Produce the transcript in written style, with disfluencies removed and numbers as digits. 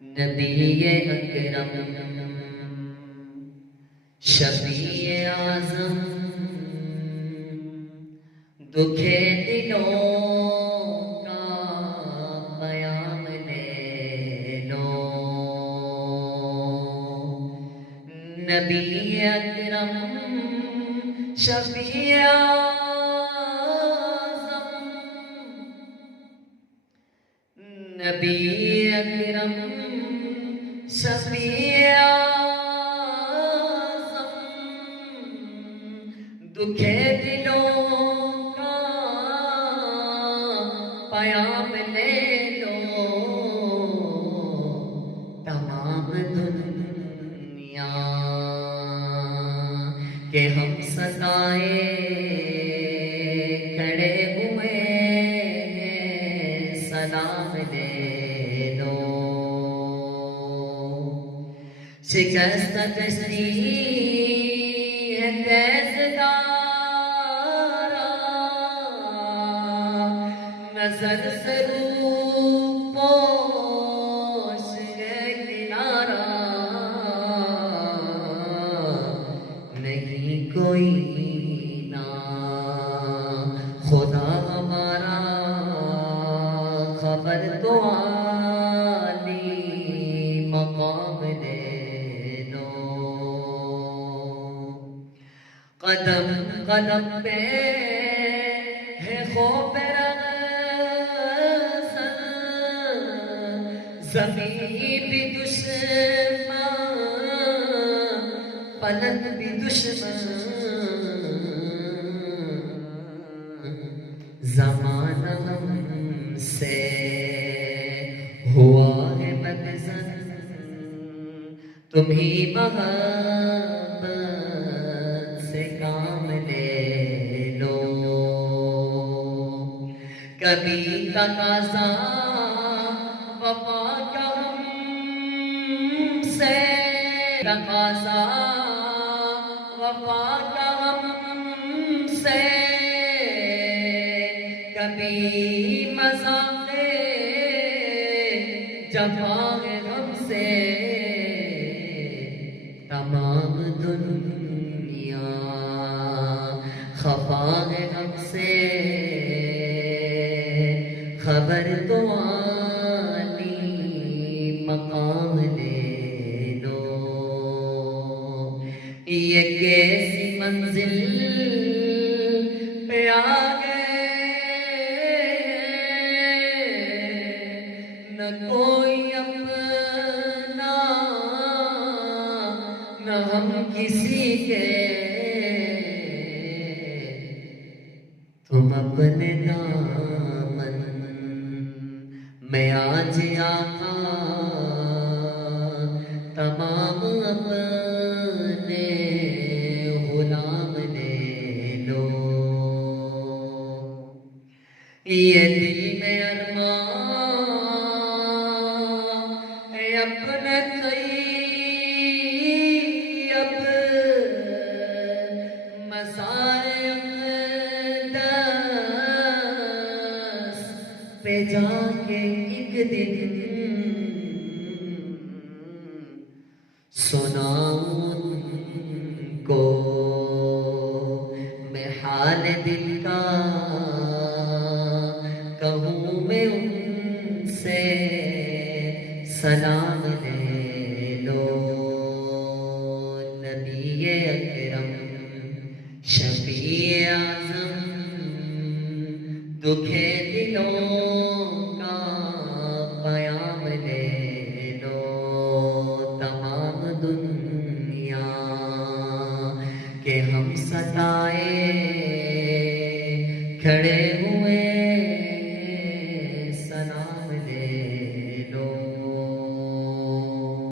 نبی اکرم شفیع اعظم دکھے دلوں کا پیام لے لو۔ نبی اکرم شفیع اعظم نبی اکرم شفیع اعظم دکھے دلوں کا پیام لے لو۔ تمام دنیا کے ہم ستائے کھڑے ہوئے ہیں، سلام لے لو۔ شکست کشتی ہے تیز دارا، نظر سے رو پوش ہے کنارا، نہیں کوئی نا خدا ہمارا، خبر تو عالی مقام لے لو۔ قدم قدم پہ ہے خوف رغزن، زمین بھی دشمن پلک بھی دشمن، زمانہ ہم سے ہوا ہے بدظن، تمہیں محبت سے کام لے لو۔ کبھی تقاضا وفا کا ہم سے، تقاضا وفا کا ہم سے، کبھی مذاق جفا ہے ہم سے۔ تمام دنیا خفا ہے ہم سے، خبر تو عالی مقام لے لو۔ یہ کیسی منزل پہ آ گئے، نہ کوئی اپنا نہ ہم کسی کے، تم اپنے دامن میں آج آقا تمام اپنے غلام لے لو۔ یہ دل میں ارمان ہے اپنے طیب مزار اقدس پہ جا کے ایک دن سناؤں ان کو میں حال دل کا، کہوں میں ان سے سلام لے لو۔ نبی اکرم شفیع اعظم دکھے دلوں کا پیام لے لو۔ تمام دنیا کے ہم ستائے کھڑے ہوئے